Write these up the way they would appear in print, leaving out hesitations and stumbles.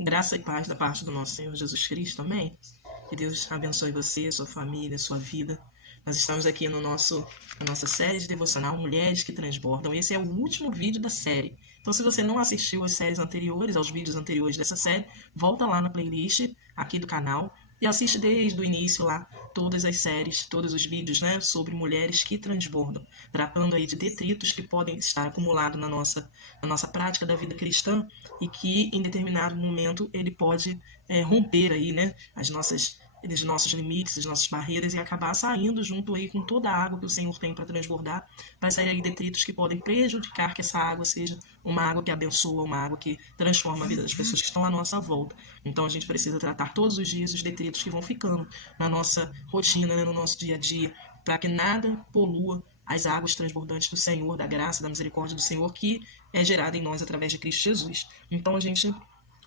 Graça e paz da parte do nosso Senhor Jesus Cristo, amém? Que Deus abençoe você, sua família, sua vida. Nós estamos aqui na nossa série de devocional Mulheres que Transbordam. Esse é o último vídeo da série. Então, se você não assistiu às séries anteriores, aos vídeos anteriores dessa série, volta lá na playlist aqui do canal e assiste desde o início lá todas as séries, todos os vídeos, né, sobre mulheres que transbordam, tratando aí de detritos que podem estar acumulados na nossa prática da vida cristã e que em determinado momento ele pode romper aí, né, os nossos limites, as nossas barreiras e acabar saindo junto aí com toda a água que o Senhor tem para transbordar, vai sair aí detritos que podem prejudicar que essa água seja uma água que abençoa, uma água que transforma a vida das pessoas que estão à nossa volta. Então a gente precisa tratar todos os dias os detritos que vão ficando na nossa rotina, né, no nosso dia a dia, para que nada polua as águas transbordantes do Senhor, da graça, da misericórdia do Senhor, que é gerada em nós através de Cristo Jesus. Então a gente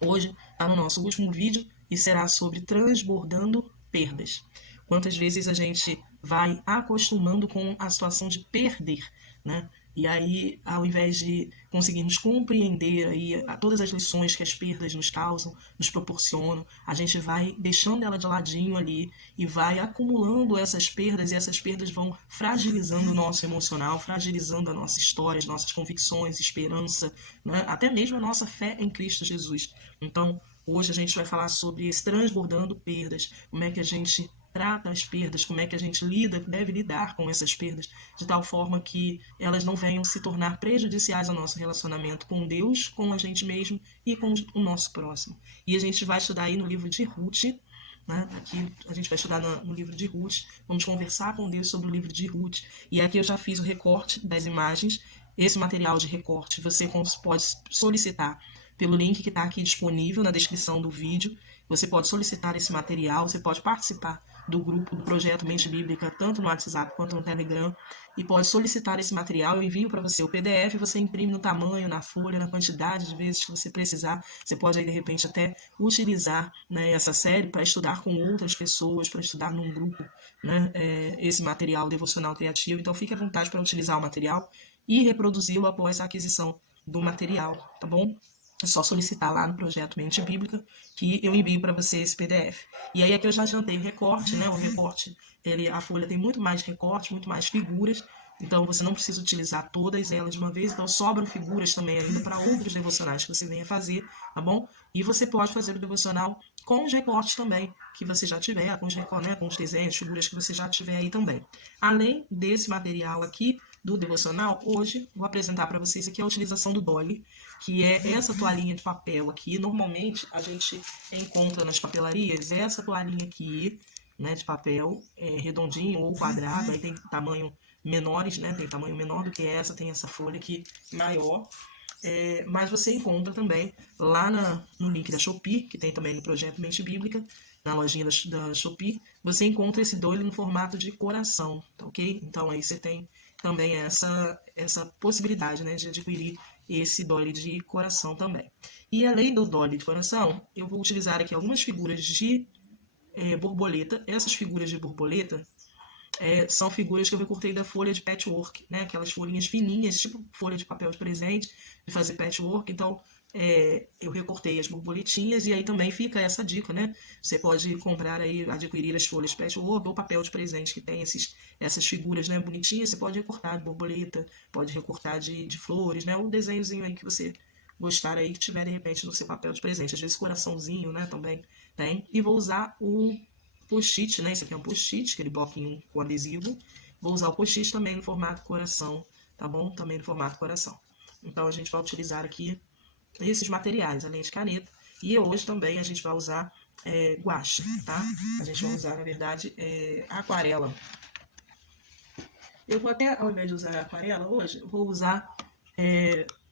hoje está no nosso último vídeo e será sobre transbordando perdas. Quantas vezes a gente vai acostumando com a situação de perder, né? E aí, ao invés de conseguirmos compreender aí todas as lições que as perdas nos causam, nos proporcionam, a gente vai deixando ela de ladinho ali e vai acumulando essas perdas, e essas perdas vão fragilizando o nosso emocional, fragilizando a nossa história, as nossas convicções, esperança, né? Até mesmo a nossa fé em Cristo Jesus. Então, hoje a gente vai falar sobre esse transbordando perdas, como é que a gente trata as perdas, como é que a gente deve lidar com essas perdas, de tal forma que elas não venham se tornar prejudiciais ao nosso relacionamento com Deus, com a gente mesmo e com o nosso próximo. E a gente vai estudar aí no livro de Ruth, né? Aqui a gente vai estudar no livro de Ruth, vamos conversar com Deus sobre o livro de Ruth. E aqui eu já fiz o recorte das imagens. Esse material de recorte você pode solicitar pelo link que está aqui disponível na descrição do vídeo. Você pode solicitar esse material, você pode participar do grupo do Projeto Mente Bíblica, tanto no WhatsApp quanto no Telegram, e pode solicitar esse material. Eu envio para você o PDF, você imprime no tamanho, na folha, na quantidade de vezes que você precisar. Você pode aí, de repente, até utilizar, né, essa série para estudar com outras pessoas, para estudar num grupo, né, esse material devocional criativo. Então, fique à vontade para utilizar o material e reproduzi-lo após a aquisição do material, tá bom? É só solicitar lá no projeto Mente Bíblica que eu envio para você esse PDF. E aí aqui eu já adiantei o recorte, né? O recorte, a folha tem muito mais recorte, muito mais figuras. Então você não precisa utilizar todas elas de uma vez, então sobram figuras também ainda para outros devocionais que você venha fazer, tá bom? E você pode fazer o devocional com os recortes também que você já tiver, com os recortes, né? Com os desenhos, figuras que você já tiver aí também. Além desse material aqui do devocional, hoje vou apresentar para vocês aqui a utilização do Dolly, que é essa toalhinha de papel aqui. Normalmente a gente encontra nas papelarias essa toalhinha aqui, né, de papel, redondinho ou quadrado, aí tem tamanho menores, né, tem tamanho menor do que essa, tem essa folha aqui maior. Mas você encontra também lá no link da Shopee, que tem também no Projeto Mente Bíblica, na lojinha da Shopee, você encontra esse dolly no formato de coração, tá ok? Então aí você tem também essa possibilidade, né, de adquirir esse dolly de coração também. E além do dolly de coração, eu vou utilizar aqui algumas figuras de borboleta. Essas figuras de borboleta são figuras que eu recortei da folha de patchwork, né? Aquelas folhinhas fininhas, tipo folha de papel de presente, de fazer patchwork. Então, eu recortei as borboletinhas e aí também fica essa dica, né? Você pode comprar aí, adquirir as folhas de patchwork ou papel de presente que tem essas figuras, né, bonitinhas. Você pode recortar de borboleta, pode recortar de flores, né? Um desenhozinho aí que você gostar aí, que tiver de repente no seu papel de presente. Às vezes coraçãozinho, né, também tem. E vou usar o post-it, né? Esse aqui é um post-it, aquele bloquinho com adesivo. Vou usar o post-it também no formato coração, tá bom? Também no formato coração. Então a gente vai utilizar aqui esses materiais, além de caneta. E hoje também a gente vai usar guache, tá? A gente vai usar, na verdade, aquarela. Eu vou até, ao invés de usar aquarela hoje, eu vou usar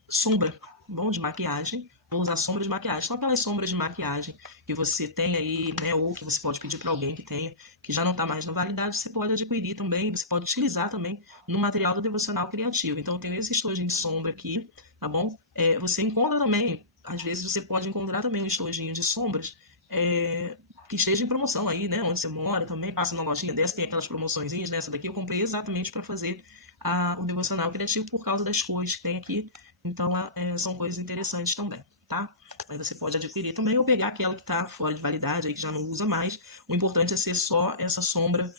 sombra, bom, de maquiagem. Vou usar sombra de maquiagem. São aquelas sombras de maquiagem que você tem aí, né? Ou que você pode pedir para alguém que tenha, que já não está mais na validade, você pode adquirir também, você pode utilizar também no material do devocional criativo. Então, eu tenho esse estojinho de sombra aqui, tá bom? Você encontra também, às vezes você pode encontrar também um estojinho de sombras que esteja em promoção aí, né? Onde você mora também, passa na lojinha dessa, tem aquelas promoçõezinhas, né? Essa daqui eu comprei exatamente para fazer o devocional criativo por causa das cores que tem aqui. Então, são coisas interessantes também. tá? Aí você pode adquirir também ou pegar aquela que está fora de validade, aí que já não usa mais. O importante é ser só essa sombra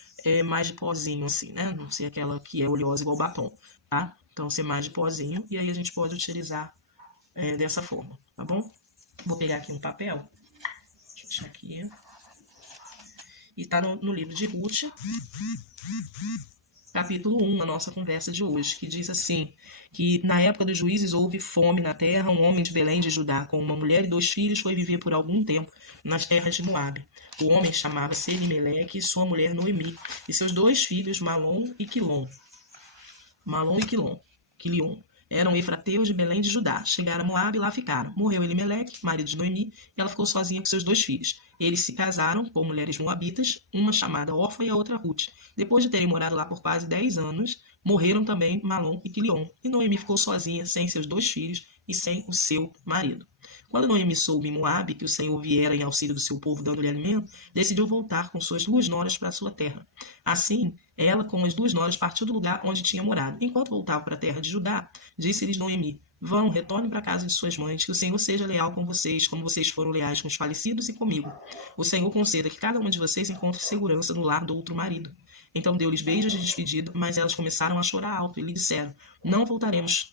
mais de pozinho, assim, né? Não ser aquela que é oleosa igual batom, tá? Então, ser mais de pozinho, e aí a gente pode utilizar dessa forma, tá bom? Vou pegar aqui um papel, deixa eu deixar aqui. E tá no livro de Ruth, capítulo 1, a nossa conversa de hoje, que diz assim, que na época dos juízes houve fome na terra, um homem de Belém de Judá, com uma mulher e 2 filhos, foi viver por algum tempo nas terras de Moabe. O homem chamava-se Elimeleque e sua mulher Noemi, e seus 2 filhos, Malom e Quilom. Malom e Quilion. Eram efrateus de Belém de Judá. Chegaram a Moabe e lá ficaram. Morreu Elimeleque, marido de Noemi, e ela ficou sozinha com seus 2 filhos. Eles se casaram com mulheres moabitas, uma chamada Orfa e a outra Ruth. Depois de terem morado lá por quase 10 anos, morreram também Malom e Quilion. E Noemi ficou sozinha, sem seus 2 filhos e sem o seu marido. Quando Noemi soube em Moabe que o Senhor viera em auxílio do seu povo dando-lhe alimento, decidiu voltar com suas 2 noras para a sua terra. Assim, ela com as 2 noras partiu do lugar onde tinha morado. Enquanto voltava para a terra de Judá, disse-lhes Noemi: Vão, retornem para a casa de suas mães, que o Senhor seja leal com vocês, como vocês foram leais com os falecidos e comigo. O Senhor conceda que cada uma de vocês encontre segurança no lar do outro marido. Então deu-lhes beijos de despedida, mas elas começaram a chorar alto e lhe disseram: Não voltaremos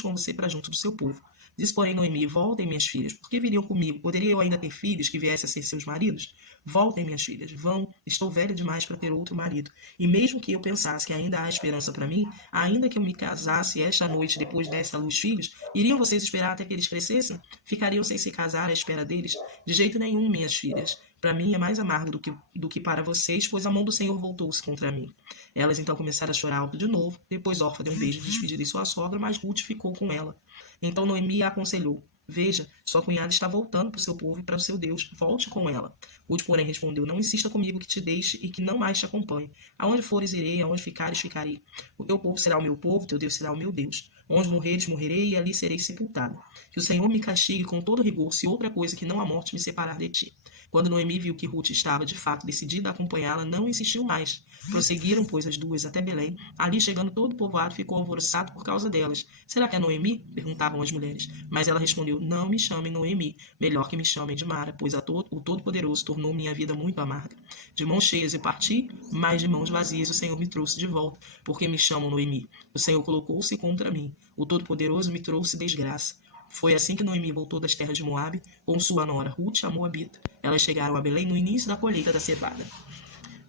com você para junto do seu povo. Diz, porém, Noemi: Voltem, minhas filhas, por que viriam comigo? Poderia eu ainda ter filhos que viessem a ser seus maridos? Voltem, minhas filhas, vão, estou velha demais para ter outro marido. E mesmo que eu pensasse que ainda há esperança para mim, ainda que eu me casasse esta noite depois dessa luz filhos, iriam vocês esperar até que eles crescessem? Ficariam sem se casar à espera deles? De jeito nenhum, minhas filhas. Para mim é mais amargo do que para vocês, pois a mão do Senhor voltou-se contra mim. Elas então começaram a chorar alto de novo. Depois Orfa deu um beijo de despedida em sua sogra, mas Ruth ficou com ela. Então Noemi a aconselhou: Veja, sua cunhada está voltando para o seu povo e para o seu Deus. Volte com ela. Ruth, porém, respondeu: Não insista comigo que te deixe e que não mais te acompanhe. Aonde fores, irei, aonde ficares, ficarei. O teu povo será o meu povo, teu Deus será o meu Deus. Onde morreres, morrerei, e ali serei sepultada. Que o Senhor me castigue com todo rigor, se outra coisa que não a morte me separar de ti. Quando Noemi viu que Ruth estava, de fato, decidida a acompanhá-la, não insistiu mais. Prosseguiram, pois, as 2 até Belém. Ali, chegando todo o povoado, ficou alvoroçado por causa delas. Será que é Noemi? Perguntavam as mulheres. Mas ela respondeu: Não me chamem Noemi. Melhor que me chamem de Mara, pois o Todo-Poderoso tornou minha vida muito amarga. De mãos cheias eu parti, mas de mãos vazias o Senhor me trouxe de volta, porque me chamam Noemi. O Senhor colocou-se contra mim. O Todo-Poderoso me trouxe desgraça. Foi assim que Noemi voltou das terras de Moabe, com sua nora Ruth, a Moabita. Elas chegaram a Belém no início da colheita da cevada.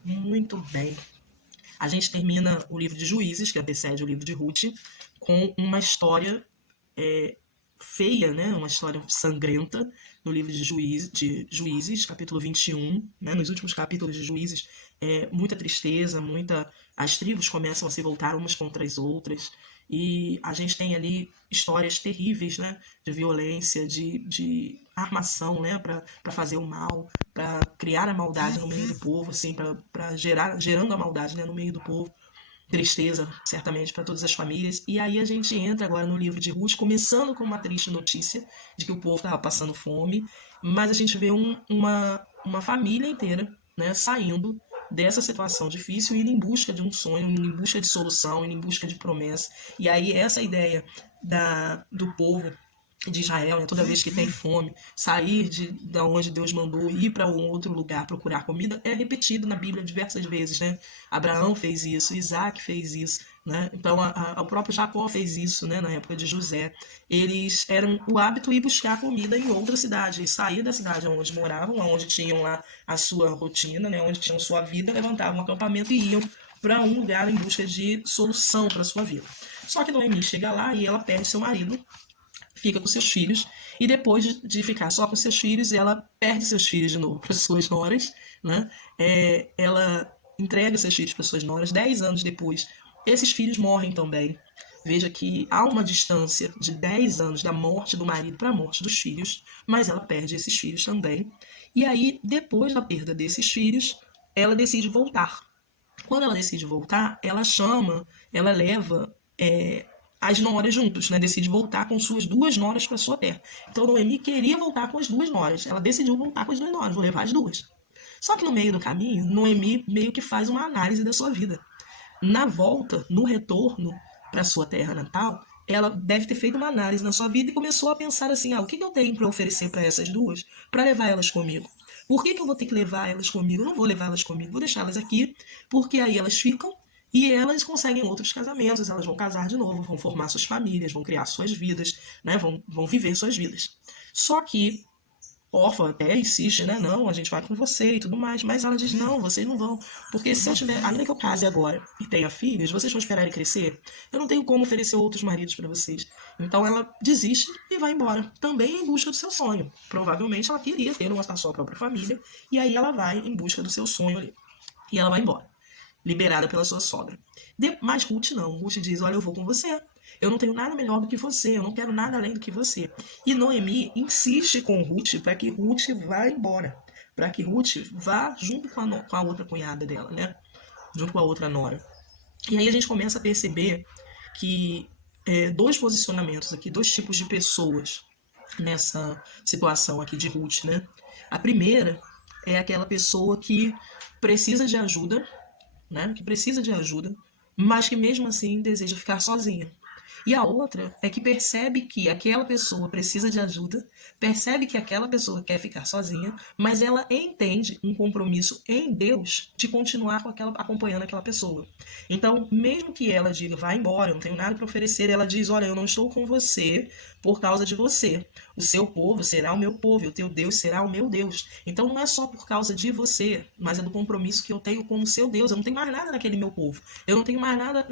Muito bem. A gente termina o livro de Juízes, que antecede o livro de Ruth, com uma história feia, né? Uma história sangrenta, no livro de Juízes, capítulo 21. Né? Nos últimos capítulos de Juízes, muita tristeza, as tribos começam a se voltar umas contra as outras. E a gente tem ali histórias terríveis, né, de violência, de armação, né, para fazer o mal, para criar a maldade no meio do povo, assim, para gerando a maldade, né, no meio do povo. Tristeza, certamente, para todas as famílias. E aí a gente entra agora no livro de Ruth, começando com uma triste notícia de que o povo estava passando fome, mas a gente vê uma família inteira, né, saindo dessa situação difícil, indo em busca de um sonho, indo em busca de solução, indo em busca de promessa. E aí essa ideia do povo de Israel, né, toda vez que tem fome, sair de onde Deus mandou, ir para um outro lugar procurar comida, é repetido na Bíblia diversas vezes, né? Abraão fez isso, Isaac fez isso, né? Então o próprio Jacó fez isso, né? Na época de José. Eles eram o hábito ir buscar comida em outra cidade, e sair da cidade onde moravam, onde tinham lá a sua rotina, né? Onde tinham sua vida, levantavam um acampamento e iam para um lugar em busca de solução para sua vida. Só que Noemi chega lá e ela perde seu marido, fica com seus filhos, e depois de ficar só com seus filhos, ela perde seus filhos de novo para suas noras, né? Ela entrega seus filhos para suas noras. 10 anos depois, esses filhos morrem também. Veja que há uma distância de 10 anos da morte do marido para a morte dos filhos, mas ela perde esses filhos também. E aí, depois da perda desses filhos, ela decide voltar. Quando ela decide voltar, ela leva as noras juntos, né? Decide voltar com suas 2 noras para sua terra. Então Noemi queria voltar com as 2 noras. Ela decidiu voltar com as 2 noras, vou levar as 2. Só que no meio do caminho, Noemi meio que faz uma análise da sua vida. Na volta, no retorno para sua terra natal, ela deve ter feito uma análise na sua vida e começou a pensar assim, o que eu tenho para oferecer para essas duas, para levar elas comigo? Por que eu vou ter que levar elas comigo? Eu não vou levar elas comigo, vou deixá-las aqui, porque aí elas ficam e elas conseguem outros casamentos, elas vão casar de novo, vão formar suas famílias, vão criar suas vidas, né? Vão viver suas vidas. Só que Orfa até insiste, né? Não, a gente vai com você e tudo mais. Mas ela diz, não, vocês não vão. Porque se eu tiver, ainda que eu case agora e tenha filhos, vocês vão esperar ele crescer? Eu não tenho como oferecer outros maridos para vocês. Então ela desiste e vai embora. Também em busca do seu sonho. Provavelmente ela queria ter a sua própria família. E aí ela vai em busca do seu sonho ali. E ela vai embora. Liberada pela sua sogra. Mas Ruth não. Ruth diz, olha, eu vou com você. Eu não tenho nada melhor do que você, eu não quero nada além do que você. E Noemi insiste com Ruth para que Ruth vá embora, para que Ruth vá junto com a outra cunhada dela, né? Junto com a outra nora. E aí a gente começa a perceber que dois posicionamentos aqui, dois tipos de pessoas nessa situação aqui de Ruth, né? A primeira é aquela pessoa que precisa de ajuda, né? Que precisa de ajuda, mas que mesmo assim deseja ficar sozinha. E a outra é que percebe que aquela pessoa precisa de ajuda, percebe que aquela pessoa quer ficar sozinha, mas ela entende um compromisso em Deus de continuar acompanhando aquela pessoa. Então, mesmo que ela diga, vai embora, eu não tenho nada para oferecer, ela diz, olha, eu não estou com você por causa de você. O seu povo será o meu povo, e o teu Deus será o meu Deus. Então, não é só por causa de você, mas é do compromisso que eu tenho com o seu Deus. Eu não tenho mais nada naquele meu povo. Eu não tenho mais nada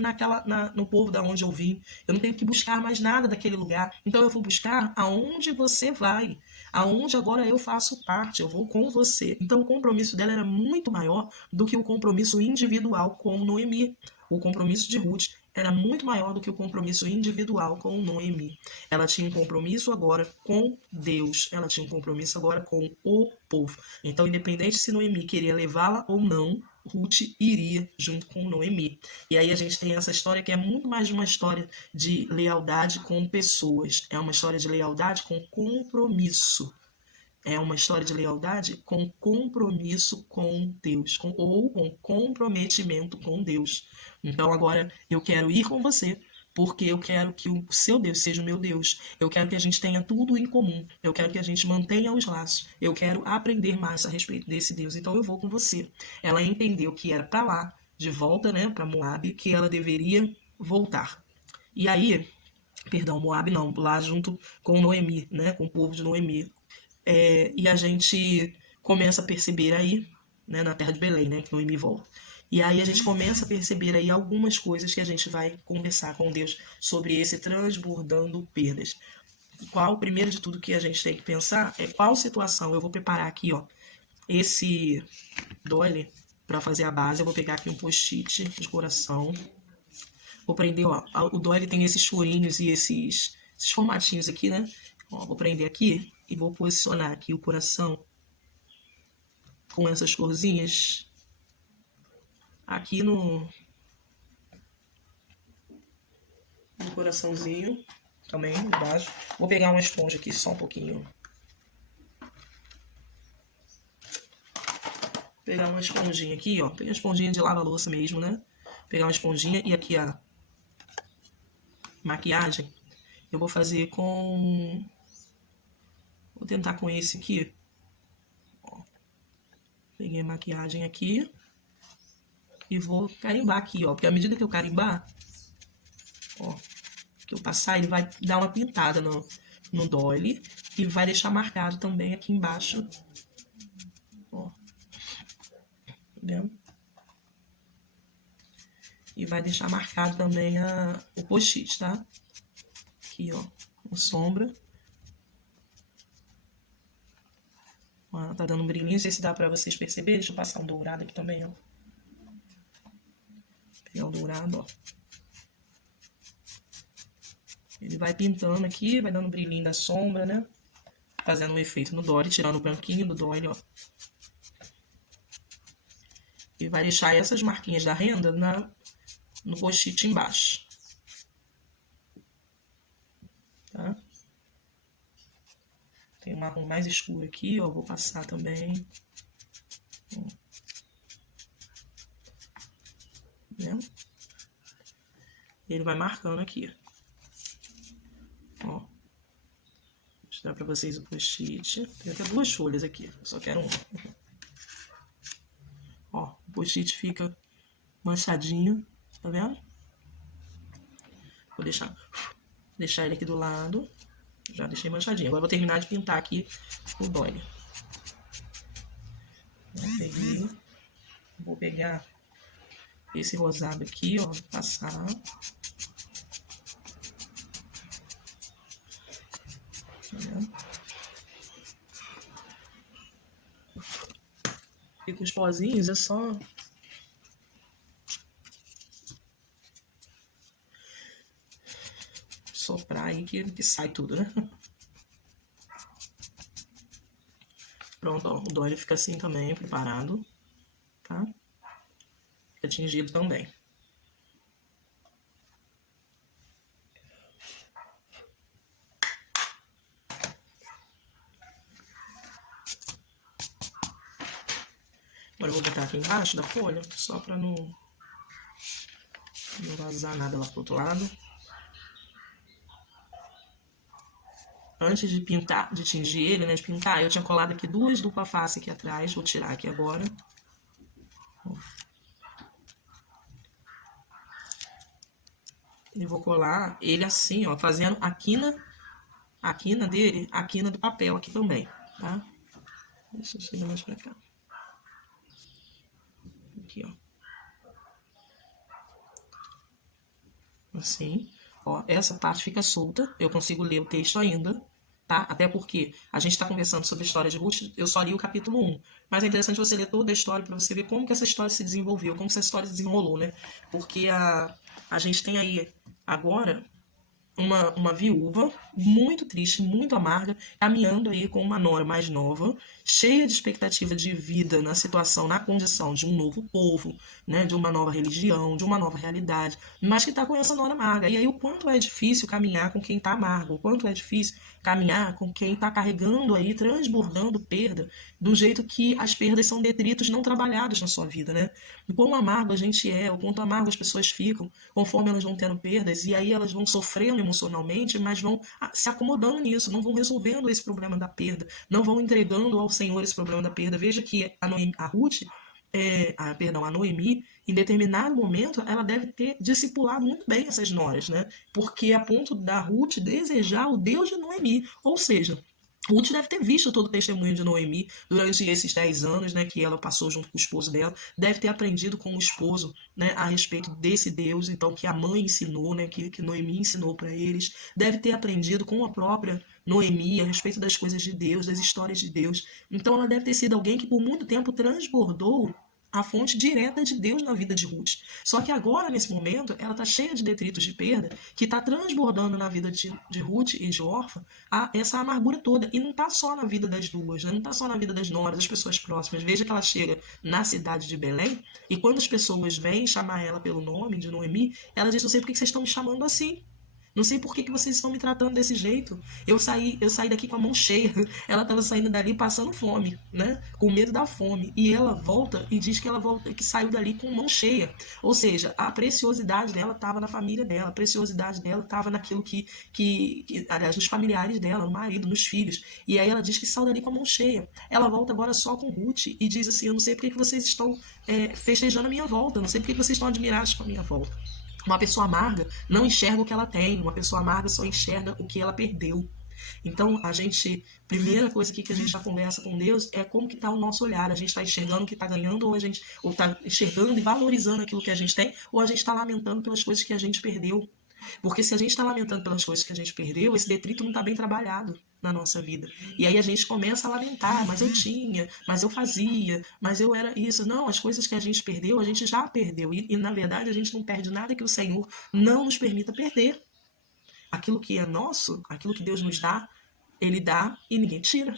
no povo da onde eu vim. Eu não tenho que buscar mais nada daquele lugar. Então eu vou buscar aonde você vai, aonde agora eu faço parte, eu vou com você. Então o compromisso dela era muito maior do que o compromisso individual com Noemi. O compromisso de Ruth era muito maior do que o compromisso individual com Noemi. Ela tinha um compromisso agora com Deus, ela tinha um compromisso agora com o povo. Então, independente se Noemi queria levá-la ou não, Ruth iria junto com Noemi. E aí a gente tem essa história que é muito mais de uma história de lealdade com pessoas. É uma história de lealdade com compromisso. É uma história de lealdade com compromisso com Deus, ou com comprometimento com Deus. Então agora eu quero ir com você, porque eu quero que o seu Deus seja o meu Deus. Eu quero que a gente tenha tudo em comum. Eu quero que a gente mantenha os laços. Eu quero aprender mais a respeito desse Deus. Então eu vou com você. Ela entendeu que era para lá, de volta, né, para Moabe, que ela deveria voltar. E aí, perdão, Moabe não, lá junto com Noemi, né, com o povo de Noemi. E a gente começa a perceber aí, né, na terra de Belém, né, que Noemi volta. E aí a gente começa a perceber aí algumas coisas que a gente vai conversar com Deus sobre esse transbordando perdas. Primeiro de tudo que a gente tem que pensar é qual situação eu vou preparar aqui, ó, esse doile para fazer a base. Eu vou pegar aqui um post-it de coração. Vou prender, ó, o doile tem esses furinhos e esses formatinhos aqui, né? Ó, vou prender aqui e vou posicionar aqui o coração com essas florzinhas aqui no coraçãozinho também embaixo. Vou pegar uma esponja aqui só um pouquinho. Pegar uma esponjinha aqui, ó. Pegar uma esponjinha de lava-louça mesmo, né? Pegar uma esponjinha e aqui a maquiagem eu vou fazer com... Vou tentar com esse aqui. Ó. Peguei a maquiagem aqui. E vou carimbar aqui, ó. Porque à medida que eu carimbar, ó, que eu passar, ele vai dar uma pintada no doile. E vai deixar marcado também aqui embaixo. Ó. Tá vendo? E vai deixar marcado também o post-it, tá? Aqui, ó. Uma sombra. Ó, tá dando um brilhinho. Não sei se dá pra vocês perceberem. Deixa eu passar um dourado aqui também, ó. Pegar o dourado, ó. Ele vai pintando aqui, vai dando um brilhinho da sombra, né? Fazendo um efeito no doile, tirando o branquinho do doile, ó. E vai deixar essas marquinhas da renda no post-it embaixo. Tá? Tem um marrom mais escuro aqui, ó. Vou passar também. Vendo? Ele vai marcando aqui. mostrar para vocês o post-it. Tem até 2 folhas aqui, eu só quero uma. Ó, o post-it fica manchadinho, tá vendo? Vou deixar ele aqui do lado. Já deixei manchadinho. Agora vou terminar de pintar aqui o doile. Vou pegar esse rosado aqui, ó, passar. E com os pozinhos é só soprar aí que sai tudo, né? Pronto, ó, o doile fica assim também, preparado, tá? Fica tingido também. Agora eu vou botar aqui embaixo da folha, só para não vazar nada lá pro outro lado. Antes de pintar, de tingir ele, né, de pintar, eu tinha colado aqui 2 dupla face aqui atrás. Vou tirar aqui agora. E vou colar ele assim, ó, fazendo a quina dele, a quina do papel aqui também, tá? Deixa eu chegar mais pra cá. Aqui, ó. Assim, ó, essa parte fica solta, eu consigo ler o texto ainda, tá? Até porque a gente está conversando sobre a história de Ruth, eu só li o capítulo 1, mas é interessante você ler toda a história para você ver como que essa história se desenvolveu, como que essa história se desenrolou, né? Porque a gente tem aí agora uma viúva muito triste, muito amarga, caminhando aí com uma nora mais nova, cheia de expectativa de vida na situação, na condição de um novo povo, né, de uma nova religião, de uma nova realidade, mas que está com essa nora amarga. E aí o quanto é difícil caminhar com quem está amargo, o quanto é difícil caminhar com quem está carregando aí, transbordando perda, do jeito que as perdas são detritos não trabalhados na sua vida, né? O quão amargo a gente é, o quanto amargo as pessoas ficam, conforme elas vão tendo perdas, e aí elas vão sofrendo emocionalmente, mas vão se acomodando nisso, não vão resolvendo esse problema da perda, não vão entregando ao Senhor esse problema da perda. Veja que a Ruth, a Noemi, em determinado momento, ela deve ter discipulado muito bem essas noras, né? Porque a ponto da Ruth desejar o Deus de Noemi, ou seja, Ruth deve ter visto todo o testemunho de Noemi durante esses 10 anos, né, que ela passou junto com o esposo dela, deve ter aprendido com o esposo, né, a respeito desse Deus, então, que a mãe ensinou, né, que Noemi ensinou para eles, deve ter aprendido com a própria Noemi a respeito das coisas de Deus, das histórias de Deus. Então, ela deve ter sido alguém que por muito tempo transbordou a fonte direta de Deus na vida de Ruth. Só que agora, nesse momento, ela está cheia de detritos de perda, que está transbordando na vida de Ruth e de Orfa essa amargura toda. E não está só na vida das duas, né? Não está só na vida das noras, das pessoas próximas. Veja que ela chega na cidade de Belém, e quando as pessoas vêm chamar ela pelo nome de Noemi, ela diz: não sei por que vocês estão me chamando assim. Não sei por que vocês estão me tratando desse jeito. Eu saí daqui com a mão cheia. Ela estava saindo dali passando fome, né? Com medo da fome. E ela volta e diz que saiu dali com mão cheia. Ou seja, a preciosidade dela estava na família dela. A preciosidade dela estava naquilo aliás, nos familiares dela, no marido, nos filhos. E aí ela diz que saiu dali com a mão cheia. Ela volta agora só com Ruth e diz assim: eu não sei por que vocês estão festejando a minha volta. Eu não sei por que vocês estão admirados com a minha volta. Uma pessoa amarga não enxerga o que ela tem, uma pessoa amarga só enxerga o que ela perdeu. Então, primeira coisa aqui que a gente já conversa com Deus é como que está o nosso olhar. A gente está enxergando o que está ganhando, ou está enxergando e valorizando aquilo que a gente tem, ou a gente está lamentando pelas coisas que a gente perdeu. Porque se a gente está lamentando pelas coisas que a gente perdeu, esse detrito não está bem trabalhado na nossa vida. E aí a gente começa a lamentar: mas eu tinha, mas eu fazia, mas eu era isso. Não, as coisas que a gente perdeu, a gente já perdeu. E na verdade a gente não perde nada que o Senhor não nos permita perder. Aquilo que é nosso, aquilo que Deus nos dá, Ele dá e ninguém tira.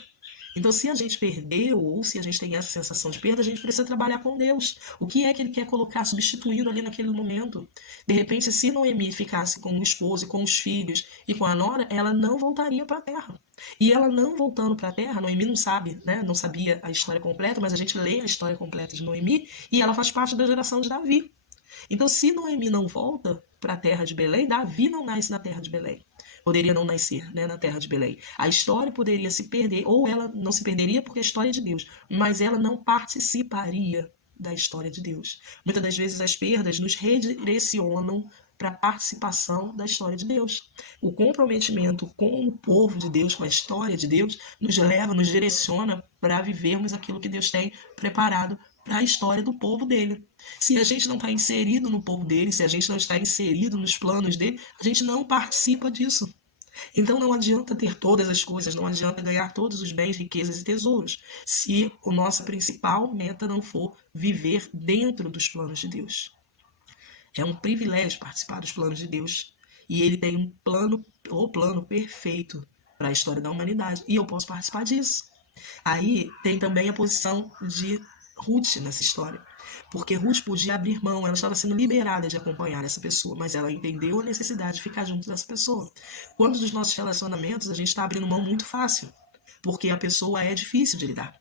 Então, se a gente perdeu, ou se a gente tem essa sensação de perda, a gente precisa trabalhar com Deus. O que é que Ele quer colocar, substituindo ali naquele momento? De repente, se Noemi ficasse com o esposo e com os filhos e com a nora, ela não voltaria para a terra. E ela não voltando para a terra, Noemi não sabe, né? Não sabia a história completa, mas a gente lê a história completa de Noemi e ela faz parte da geração de Davi. Então, se Noemi não volta para a terra de Belém, Davi não nasce na terra de Belém. poderia não nascer, né, na terra de Belém. A história poderia se perder, ou ela não se perderia porque a história é de Deus, mas ela não participaria da história de Deus. Muitas das vezes as perdas nos redirecionam para a participação da história de Deus. O comprometimento com o povo de Deus, com a história de Deus, nos leva, nos direciona para vivermos aquilo que Deus tem preparado para a história do povo dele. Se a gente não está inserido no povo dele, se a gente não está inserido nos planos dele, a gente não participa disso. Então não adianta ter todas as coisas, não adianta ganhar todos os bens, riquezas e tesouros, se a nossa principal meta não for viver dentro dos planos de Deus. É um privilégio participar dos planos de Deus. E ele tem um plano, o plano perfeito para a história da humanidade. E eu posso participar disso. Aí tem também a posição de Ruth nessa história. Porque Ruth podia abrir mão, ela estava sendo liberada de acompanhar essa pessoa, mas ela entendeu a necessidade de ficar junto dessa pessoa. Quando dos nossos relacionamentos a gente está abrindo mão muito fácil, porque a pessoa é difícil de lidar.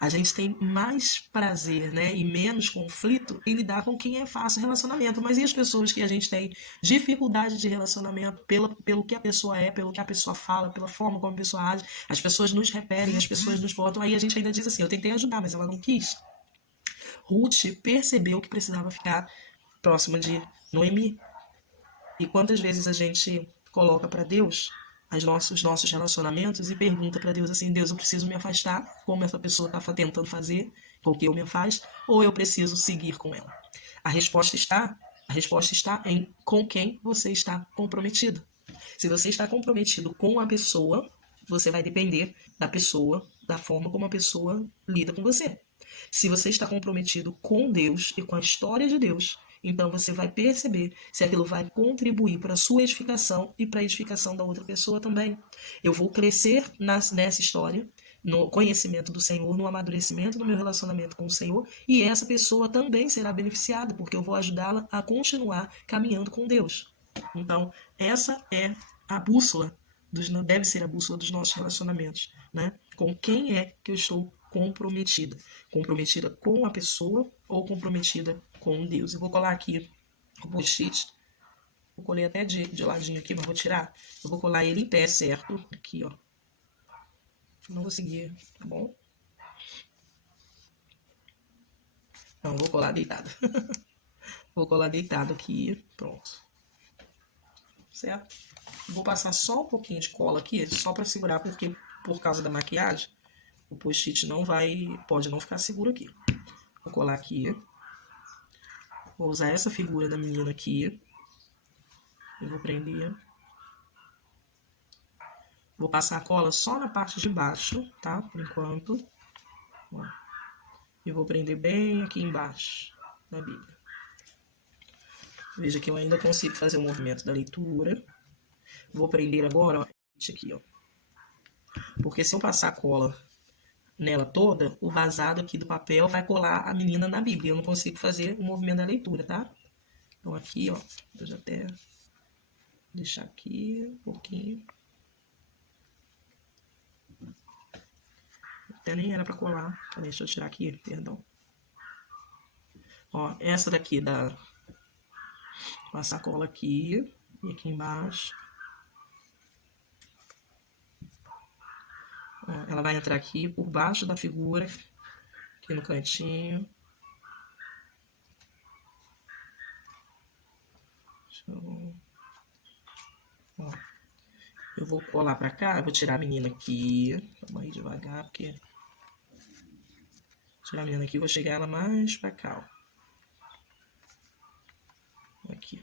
A gente tem mais prazer, né, e menos conflito em lidar com quem é fácil relacionamento. Mas e as pessoas que a gente tem dificuldade de relacionamento pelo que a pessoa é, pelo que a pessoa fala, pela forma como a pessoa age? As pessoas nos repelem, as pessoas nos botam. Aí a gente ainda diz assim: eu tentei ajudar, mas ela não quis. Ruth percebeu que precisava ficar próxima de Noemi. E quantas vezes a gente coloca para Deus os nossos relacionamentos e pergunta para Deus assim: Deus, eu preciso me afastar, como essa pessoa está tentando fazer, com que eu me afaste, ou eu preciso seguir com ela? A resposta está, a resposta está em com quem você está comprometido. Se você está comprometido com a pessoa, você vai depender da pessoa, da forma como a pessoa lida com você. Se você está comprometido com Deus e com a história de Deus, então você vai perceber se aquilo vai contribuir para a sua edificação e para a edificação da outra pessoa também. Eu vou crescer nessa história, no conhecimento do Senhor, no amadurecimento do meu relacionamento com o Senhor, e essa pessoa também será beneficiada, porque eu vou ajudá-la a continuar caminhando com Deus. Então, essa é a bússola, deve ser a bússola dos nossos relacionamentos, né? Com quem é que eu estou comprometida? Comprometida com a pessoa ou comprometida com Deus? Eu vou colar aqui o post-it. Eu colei até de ladinho aqui, mas vou tirar. Eu vou colar ele em pé, certo? Aqui, ó. Não vou seguir, tá bom? Não, vou colar deitado. Vou colar deitado aqui, pronto. Certo? Vou passar só um pouquinho de cola aqui, só para segurar, porque por causa da maquiagem, o post-it não vai, pode não ficar seguro aqui. Vou colar aqui. Vou usar essa figura da menina aqui. Eu vou prender. Vou passar a cola só na parte de baixo, tá? Por enquanto. Ó. E vou prender bem aqui embaixo da Bíblia. Veja que eu ainda consigo fazer o movimento da leitura. Vou prender agora, ó, aqui, ó. Porque se eu passar a cola nela toda, o vazado aqui do papel vai colar a menina na Bíblia. Eu não consigo fazer o movimento da leitura, tá? Então aqui, ó, deixa eu até deixar aqui um pouquinho. Até nem era pra colar. Deixa eu tirar aqui, perdão. Ó, essa daqui da passar cola aqui e aqui embaixo. Ó, ela vai entrar aqui por baixo da figura, aqui no cantinho. Ó, eu vou colar pra cá, eu vou tirar a menina aqui. Vamos aí devagar, porque... Tirar a menina aqui, vou chegar ela mais pra cá, ó. Aqui.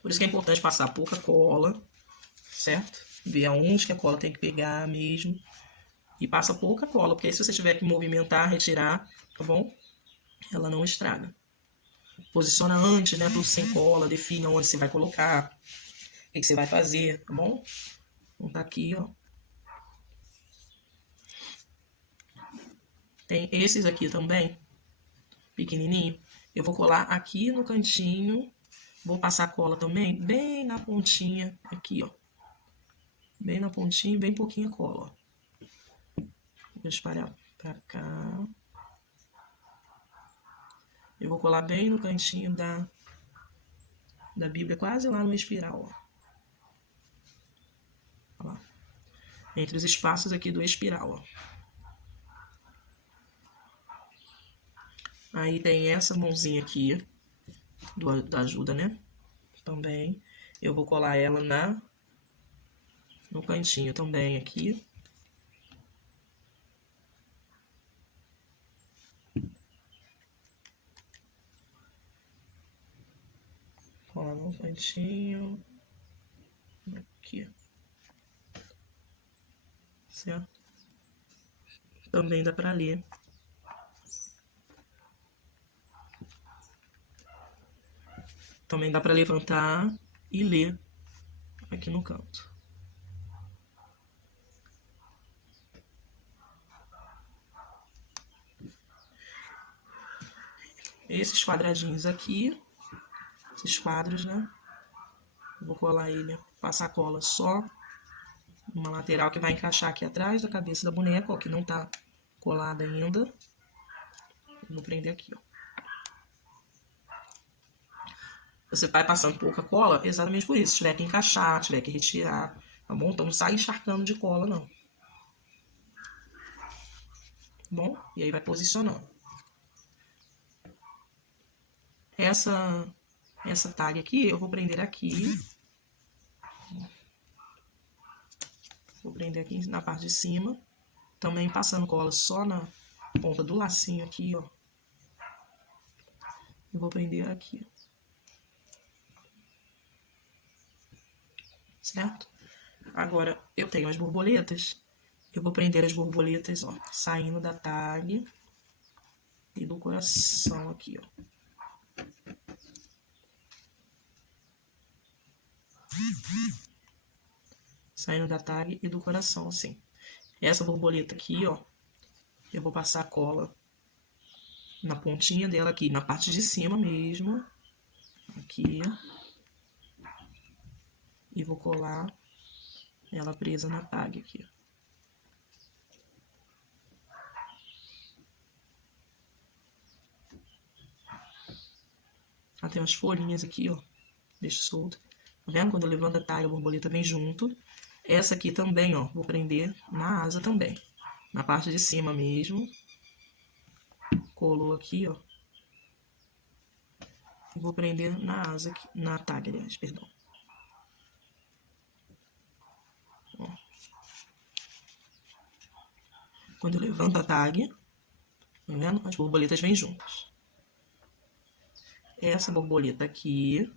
Por isso que é importante passar pouca cola, certo? Ver aonde que a cola tem que pegar mesmo. E passa pouca cola, porque aí se você tiver que movimentar, retirar, tá bom? Ela não estraga. Posiciona antes, né, pro sem cola, defina onde você vai colocar, o que você vai fazer, tá bom? Então tá aqui, ó. Tem esses aqui também, pequenininho. Eu vou colar aqui no cantinho. Vou passar cola também bem na pontinha aqui, ó. Bem na pontinha, bem pouquinha cola, ó. Vou espalhar pra cá. Eu vou colar bem no cantinho da Bíblia, quase lá no espiral, ó. Olha lá. Entre os espaços aqui do espiral, ó. Aí tem essa mãozinha aqui, da ajuda, né? Também. Eu vou colar ela no cantinho também aqui. Colar no cantinho. Aqui. Certo? Também dá pra ler. Também dá pra levantar e ler aqui no canto. Esses quadradinhos aqui, esses quadros, né? Vou colar ele, passar cola só uma lateral que vai encaixar aqui atrás da cabeça da boneca, ó, que não tá colada ainda. Eu vou prender aqui, ó. Você vai passando pouca cola exatamente por isso. Se tiver que encaixar, tiver que retirar, tá bom? Então não sai encharcando de cola, não. Tá bom? E aí vai posicionando. Essa tag aqui, eu vou prender aqui. Vou prender aqui na parte de cima. Também passando cola só na ponta do lacinho aqui, ó. Eu vou prender aqui. Certo? Agora, eu tenho as borboletas. Eu vou prender as borboletas, ó, saindo da tag e do coração aqui, ó. Saindo da tag e do coração, assim. Essa borboleta aqui, ó, eu vou passar a cola na pontinha dela aqui, na parte de cima mesmo. Aqui. E vou colar ela presa na tag aqui. Ela tem umas folhinhas aqui, ó. Deixa solto. Tá vendo? Quando eu levanto a tag, a borboleta vem junto. Essa aqui também, ó, vou prender na asa também. Na parte de cima mesmo. Colou aqui, ó. E vou prender na asa aqui, na tag, aliás, perdão. Ó. Quando eu levanto a tag, tá vendo? As borboletas vêm juntas. Essa borboleta aqui,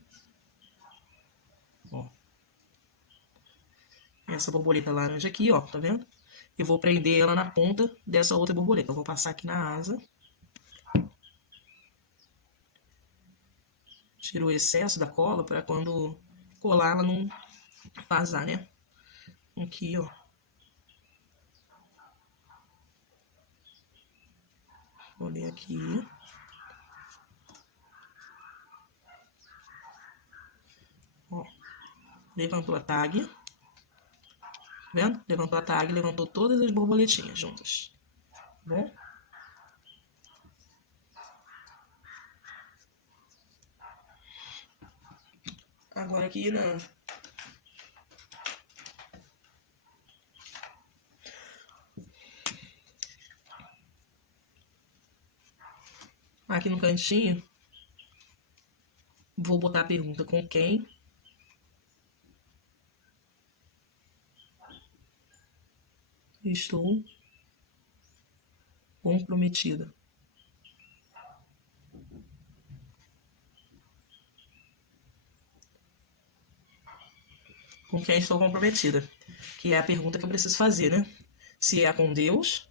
ó. Essa borboleta laranja aqui, ó, tá vendo? Eu vou prender ela na ponta dessa outra borboleta. Eu vou passar aqui na asa. Tiro o excesso da cola para quando colar ela não vazar, né? Aqui, ó. Colei aqui. Ó. Levantou a tag. Vendo? Levantou a tag, levantou todas as borboletinhas juntas. Tá bom? Agora aqui aqui no cantinho, vou botar a pergunta com quem estou comprometida. Com quem estou comprometida. Que é a pergunta que eu preciso fazer, né? Se é com Deus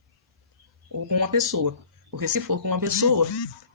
ou com uma pessoa. Porque se for com uma pessoa,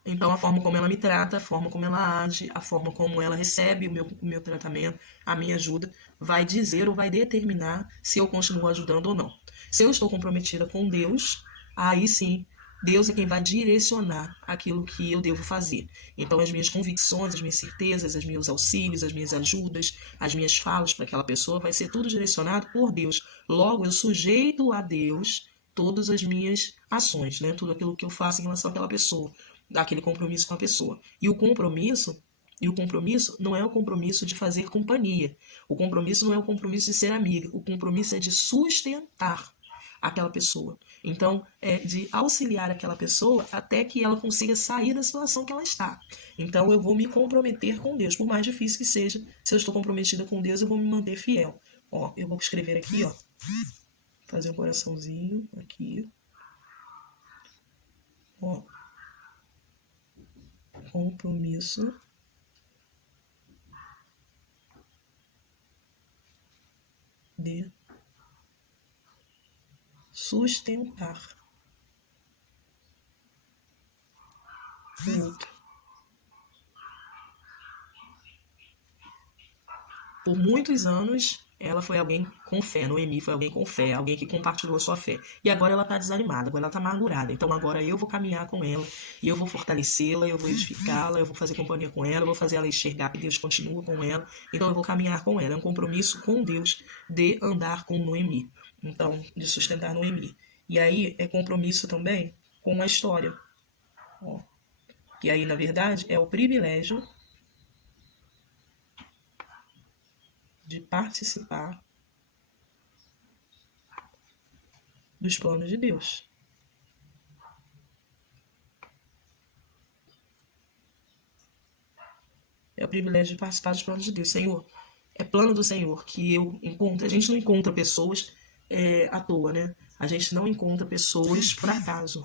então a forma como ela me trata, a forma como ela age, a forma como ela recebe o meu tratamento, a minha ajuda, vai dizer ou vai determinar se eu continuo ajudando ou não. Se eu estou comprometida com Deus, aí sim, Deus é quem vai direcionar aquilo que eu devo fazer. Então, as minhas convicções, as minhas certezas, os meus auxílios, as minhas ajudas, as minhas falas para aquela pessoa, vai ser tudo direcionado por Deus. Logo, eu sujeito a Deus todas as minhas ações, né? Tudo aquilo que eu faço em relação àquela pessoa, daquele compromisso com a pessoa. E o compromisso E o compromisso não é o compromisso de fazer companhia. O compromisso não é o compromisso de ser amiga. O compromisso é de sustentar aquela pessoa. Então, é de auxiliar aquela pessoa até que ela consiga sair da situação que ela está. Então, eu vou me comprometer com Deus, por mais difícil que seja. Se eu estou comprometida com Deus, eu vou me manter fiel. Ó, eu vou escrever aqui, ó. Fazer um coraçãozinho aqui. Ó. Compromisso de sustentar o outro. Por muitos anos, ela foi alguém com fé. Noemi foi alguém com fé, alguém que compartilhou a sua fé. E agora ela está desanimada, agora ela está amargurada. Então agora eu vou caminhar com ela, e eu vou fortalecê-la, eu vou edificá-la, eu vou fazer companhia com ela, eu vou fazer ela enxergar que Deus continua com ela. Então eu vou caminhar com ela. É um compromisso com Deus de andar com Noemi. Então, de sustentar Noemi. E aí é compromisso também com a história. Ó. E aí, na verdade, é o privilégio de participar dos planos de Deus. É o privilégio de participar dos planos de Deus. Senhor, é plano do Senhor que eu encontro. A gente não encontra pessoas à toa, né? A gente não encontra pessoas por acaso.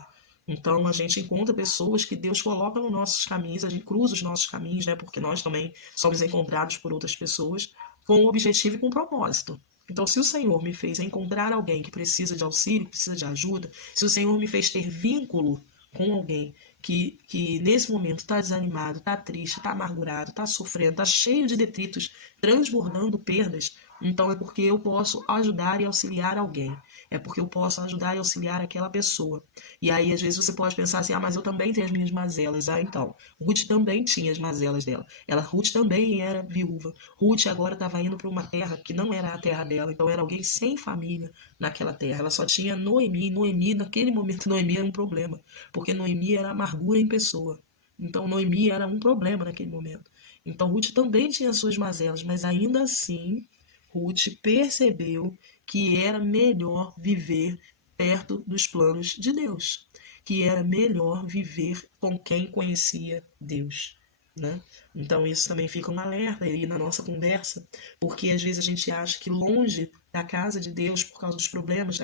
Então a gente encontra pessoas que Deus coloca nos nossos caminhos, a gente cruza os nossos caminhos, né? Porque nós também somos encontrados por outras pessoas com um objetivo e com um propósito. Então, se o Senhor me fez encontrar alguém que precisa de auxílio, que precisa de ajuda, se o Senhor me fez ter vínculo com alguém que nesse momento está desanimado, está triste, está amargurado, está sofrendo, está cheio de detritos, transbordando perdas, então é porque eu posso ajudar e auxiliar alguém. É porque eu posso ajudar e auxiliar aquela pessoa. E aí, às vezes, você pode pensar assim, ah, mas eu também tenho as minhas mazelas. Ah, então, Ruth também tinha as mazelas dela. Ruth também era viúva. Ruth agora estava indo para uma terra que não era a terra dela, então era alguém sem família naquela terra. Ela só tinha Noemi. Noemi, naquele momento, Noemi era um problema, porque Noemi era amargura em pessoa. Então, Noemi era um problema naquele momento. Então, Ruth também tinha suas mazelas, mas ainda assim, Ruth percebeu que era melhor viver perto dos planos de Deus, que era melhor viver com quem conhecia Deus. Né? Então isso também fica um alerta aí na nossa conversa, porque às vezes a gente acha que longe da casa de Deus, por causa dos problemas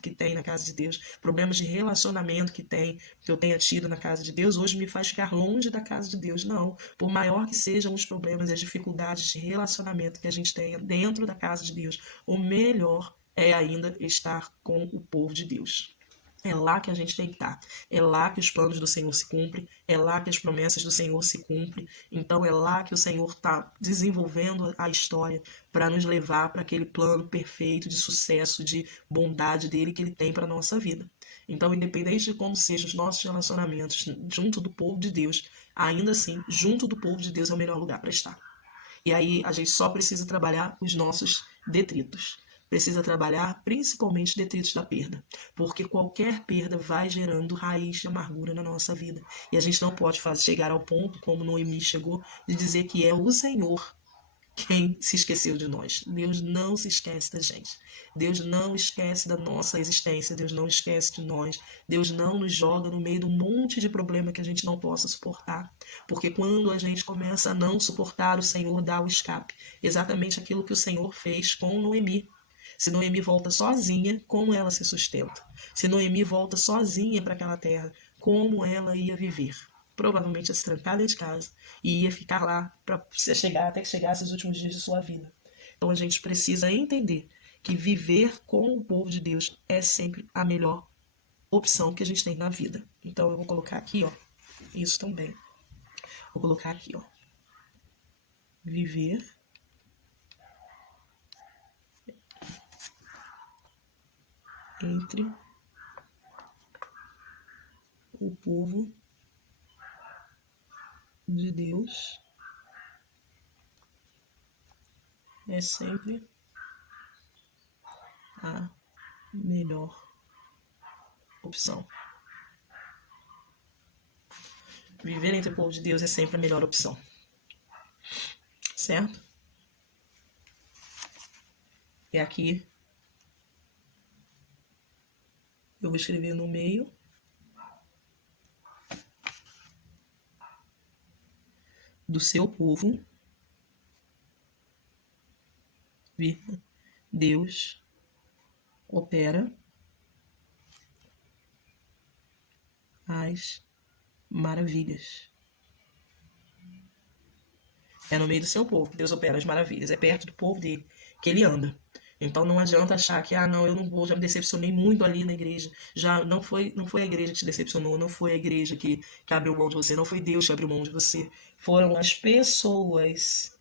que tem na casa de Deus, problemas de relacionamento que eu tenha tido na casa de Deus, hoje me faz ficar longe da casa de Deus. Não, por maior que sejam os problemas e as dificuldades de relacionamento que a gente tenha dentro da casa de Deus, o melhor é ainda estar com o povo de Deus. É lá que a gente tem que estar. É lá que os planos do Senhor se cumprem. É lá que as promessas do Senhor se cumprem. Então é lá que o Senhor está desenvolvendo a história para nos levar para aquele plano perfeito de sucesso, de bondade dele que ele tem para a nossa vida. Então, independente de como sejam os nossos relacionamentos junto do povo de Deus, ainda assim, junto do povo de Deus é o melhor lugar para estar. E aí a gente só precisa trabalhar os nossos detritos. Precisa trabalhar principalmente detritos da perda, porque qualquer perda vai gerando raiz de amargura na nossa vida. E a gente não pode chegar ao ponto, como Noemi chegou, de dizer que é o Senhor quem se esqueceu de nós. Deus não se esquece da gente. Deus não esquece da nossa existência. Deus não esquece de nós. Deus não nos joga no meio de um monte de problema que a gente não possa suportar. Porque quando a gente começa a não suportar, o Senhor dá o escape. Exatamente aquilo que o Senhor fez com Noemi. Se Noemi volta sozinha, como ela se sustenta? Se Noemi volta sozinha para aquela terra, como ela ia viver? Provavelmente ia se trancar dentro de casa e ia ficar lá para chegar até que chegasse os últimos dias de sua vida. Então a gente precisa entender que viver com o povo de Deus é sempre a melhor opção que a gente tem na vida. Então eu vou colocar aqui, ó, isso também. Vou colocar aqui, ó, viver entre o povo de Deus é sempre a melhor opção. Viver entre o povo de Deus é sempre a melhor opção. certo? E aqui eu vou escrever no meio do seu povo, Deus opera as maravilhas. É no meio do seu povo que Deus opera as maravilhas. É perto do povo dele que ele anda. Então não adianta achar que, não, eu não vou, já me decepcionei muito ali na igreja. Já não foi a igreja que te decepcionou, não foi a igreja que abriu mão de você, não foi Deus que abriu mão de você. Foram as pessoas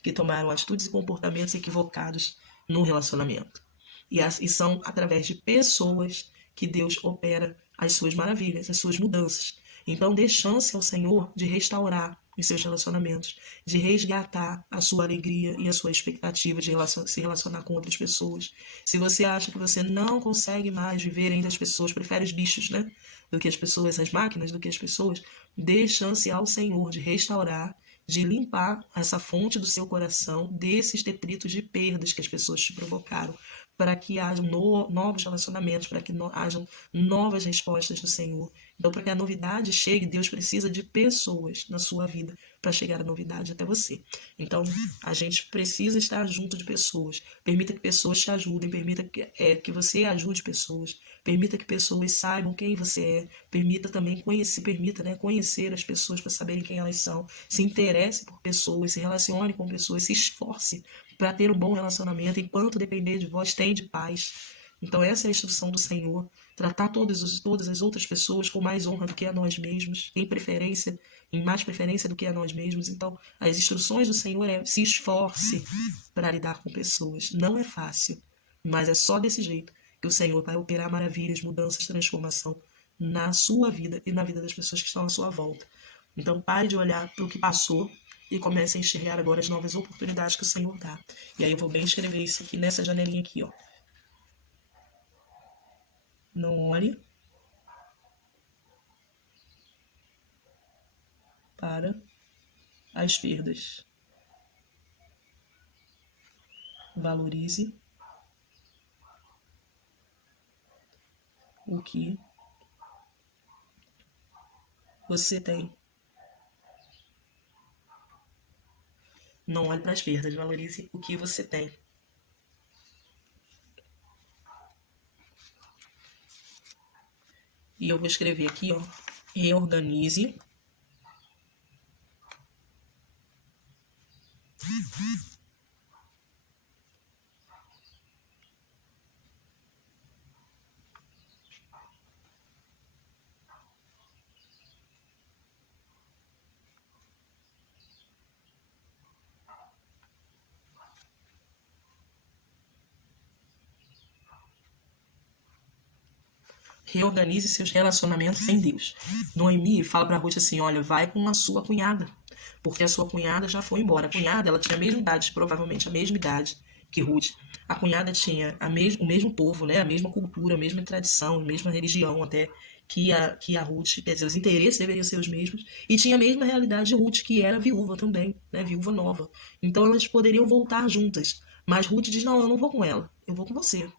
que tomaram atitudes e comportamentos equivocados no relacionamento. E são através de pessoas que Deus opera as suas maravilhas, as suas mudanças. Então dê chance ao Senhor de restaurar os seus relacionamentos, de resgatar a sua alegria e a sua expectativa de se relacionar com outras pessoas. Se você acha que você não consegue mais viver entre as pessoas, prefere os bichos, né? Do que as pessoas, as máquinas, do que as pessoas, dê chance ao Senhor de restaurar, de limpar essa fonte do seu coração desses detritos de perdas que as pessoas te provocaram, para que hajam novos relacionamentos, para que hajam novas respostas do Senhor. Então, para que a novidade chegue, Deus precisa de pessoas na sua vida para chegar a novidade até você. Então, a gente precisa estar junto de pessoas. Permita que pessoas te ajudem, permita que você ajude pessoas, permita que pessoas saibam quem você é, permita também conhecer as pessoas para saberem quem elas são, se interesse por pessoas, se relacione com pessoas, se esforce para ter um bom relacionamento. Enquanto depender de vós, tende paz. Então essa é a instrução do Senhor. Tratar todas as outras pessoas com mais honra do que a nós mesmos, em mais preferência do que a nós mesmos. Então as instruções do Senhor é: se esforce para lidar com pessoas. Não é fácil, mas é só desse jeito que o Senhor vai operar maravilhas, mudanças, transformação na sua vida e na vida das pessoas que estão à sua volta. Então pare de olhar para o que passou e comece a enxergar agora as novas oportunidades que o Senhor dá. E aí eu vou bem escrever isso aqui nessa janelinha aqui, ó. Não olhe para as perdas. Valorize o que você tem. Não olhe para as perdas, valorize o que você tem. E eu vou escrever aqui, ó, reorganize seus relacionamentos em Deus. Noemi fala para Ruth assim: olha, vai com a sua cunhada, porque a sua cunhada já foi embora. A cunhada, ela tinha a mesma idade, provavelmente a mesma idade que Ruth. A cunhada tinha o mesmo povo, né? A mesma cultura, a mesma tradição, a mesma religião até que a Ruth, quer dizer, os interesses deveriam ser os mesmos, e tinha a mesma realidade de Ruth, que era viúva também, né? Viúva nova. Então elas poderiam voltar juntas, mas Ruth diz: não, eu não vou com ela, eu vou com você.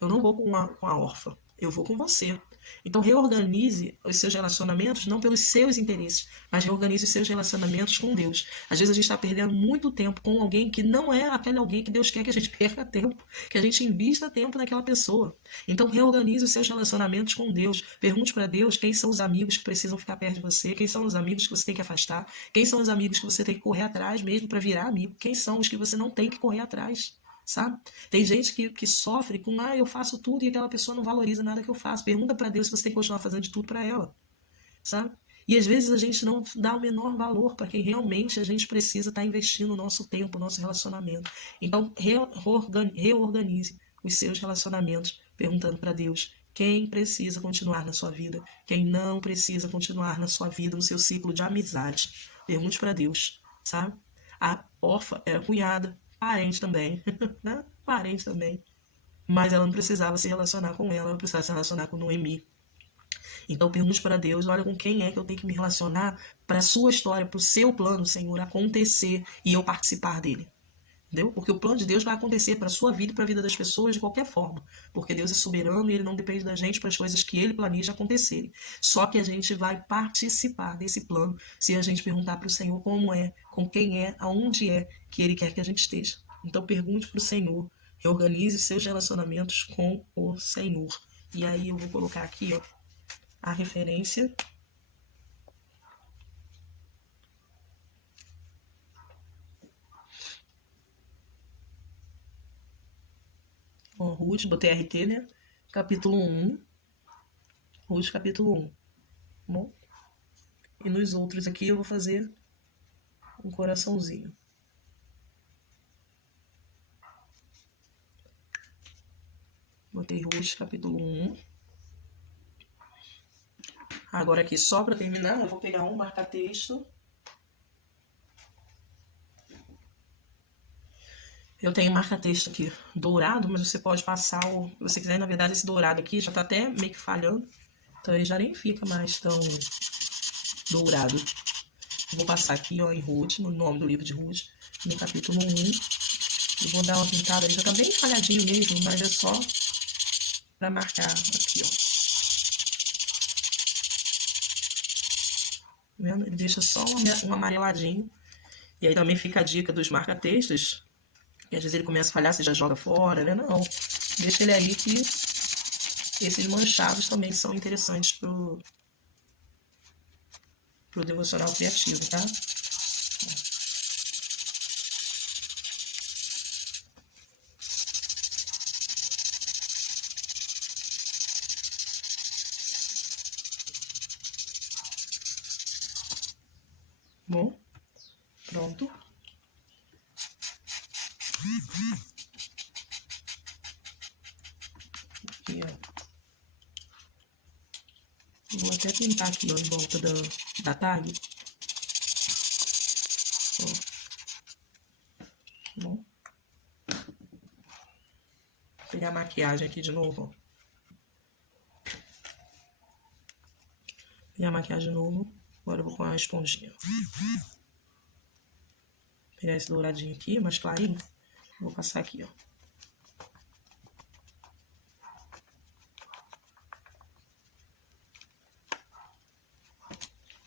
Eu não vou com a órfã, eu vou com você. Então reorganize os seus relacionamentos não pelos seus interesses, mas reorganize os seus relacionamentos com Deus. Às vezes a gente está perdendo muito tempo com alguém que não é aquele alguém que Deus quer que a gente perca tempo, que a gente invista tempo naquela pessoa. Então reorganize os seus relacionamentos com Deus. Pergunte para Deus quem são os amigos que precisam ficar perto de você, quem são os amigos que você tem que afastar, quem são os amigos que você tem que correr atrás mesmo para virar amigo, quem são os que você não tem que correr atrás. Sabe? Tem gente que sofre com: eu faço tudo, e aquela pessoa não valoriza nada que eu faço. Pergunta para Deus se você tem que continuar fazendo de tudo para ela, sabe? E às vezes a gente não dá o menor valor para quem realmente a gente precisa estar investindo o nosso tempo, o nosso relacionamento. Então reorganize os seus relacionamentos, perguntando para Deus quem precisa continuar na sua vida, quem não precisa continuar na sua vida, no seu ciclo de amizade. Pergunte para Deus, sabe? A órfã era cunhada, parente também, né? Parente também. Mas ela não precisava se relacionar com ela precisava se relacionar com Noemi. Então pergunte para Deus, olha, com quem é que eu tenho que me relacionar para a sua história, para o seu plano, Senhor, acontecer e eu participar dele. Entendeu? Porque o plano de Deus vai acontecer para a sua vida e para a vida das pessoas de qualquer forma. Porque Deus é soberano e ele não depende da gente para as coisas que ele planeja acontecerem. Só que a gente vai participar desse plano se a gente perguntar para o Senhor como é, com quem é, aonde é que ele quer que a gente esteja. Então pergunte para o Senhor, reorganize seus relacionamentos com o Senhor. E aí eu vou colocar aqui, ó, a referência. Ó, Ruth, botei RT, né? Capítulo 1. Ruth, capítulo 1. Bom? E nos outros aqui eu vou fazer um coraçãozinho. Botei Ruth, capítulo 1. Agora aqui, só para terminar, eu vou pegar um marca-texto. Eu tenho marca-texto aqui dourado, mas você pode passar o que você quiser. Na verdade, esse dourado aqui já tá até meio que falhando. Então ele já nem fica mais tão dourado. Eu vou passar aqui, ó, em Ruth, no nome do livro de Ruth, no capítulo 1. Eu vou dar uma pintada, ele já tá bem falhadinho mesmo, mas é só para marcar aqui, ó. Tá vendo? Ele deixa só um amareladinho. E aí também fica a dica dos marca-textos. E às vezes ele começa a falhar, você já joga fora, né? Não. Deixa ele aí que esses manchados também são interessantes pro devocional criativo, tá? Bom, pronto. Aqui, ó. Vou até pintar aqui, ó, em volta da tag. Ó. Bom. Vou pegar a maquiagem aqui de novo, ó. Pegar a maquiagem de novo. Agora eu vou com a esponjinha. Pegar esse douradinho aqui, mais clarinho. Vou passar aqui, ó.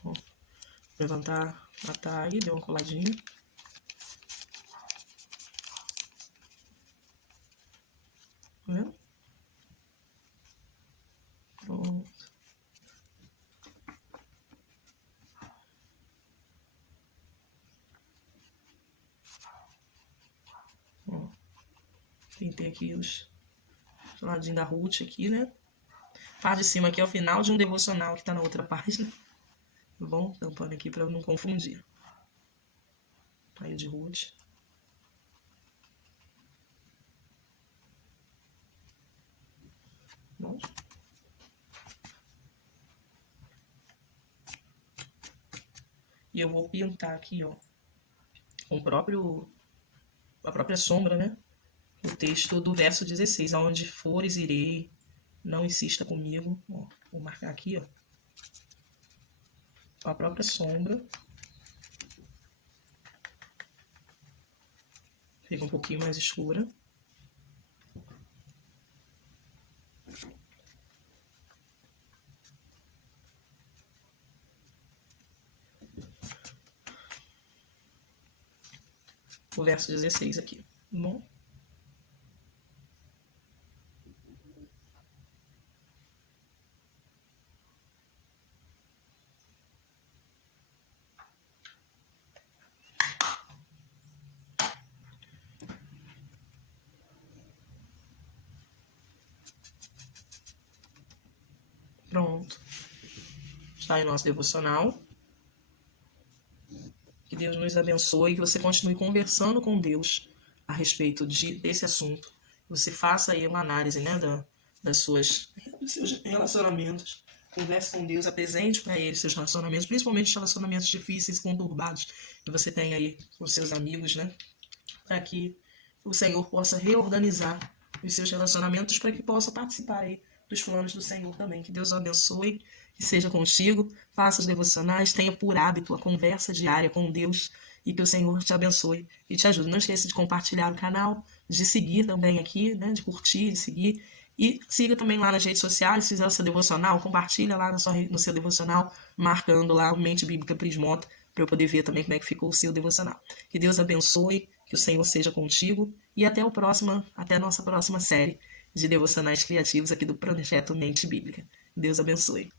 Ó. Levantar a tag, deu uma coladinha. Tá vendo? Pronto. Ó. Pintei aqui os ladinhos da Ruth aqui, né? Parte de cima aqui é o final de um devocional que tá na outra página. Tá bom? Tampando aqui pra eu não confundir. Aí de Ruth. Bom. E eu vou pintar aqui, ó, com a própria sombra, né? O texto do verso 16, aonde fores irei, não insista comigo. Ó, vou marcar aqui, ó, com a própria sombra. Fica um pouquinho mais escura. O verso 16 aqui, tá bom? Pronto. Está aí o nosso devocional. Que Deus nos abençoe e que você continue conversando com Deus a respeito desse assunto. Você faça aí uma análise, né, dos seus relacionamentos. Converse com Deus, apresente para Ele seus relacionamentos, principalmente os relacionamentos difíceis e conturbados que você tem aí com seus amigos, né? Para que o Senhor possa reorganizar os seus relacionamentos para que possa participar aí dos planos do Senhor também. Que Deus o abençoe, que seja contigo, faça os devocionais, tenha por hábito a conversa diária com Deus e que o Senhor te abençoe e te ajude. Não esqueça de compartilhar o canal, de seguir também aqui, né, de curtir, de seguir. E siga também lá nas redes sociais, se fizer o seu devocional, compartilha lá no seu devocional, marcando lá o Mente Bíblica Prismota, para eu poder ver também como é que ficou o seu devocional. Que Deus abençoe, que o Senhor seja contigo e até a nossa próxima série de devocionais criativos aqui do Projeto Mente Bíblica. Deus abençoe.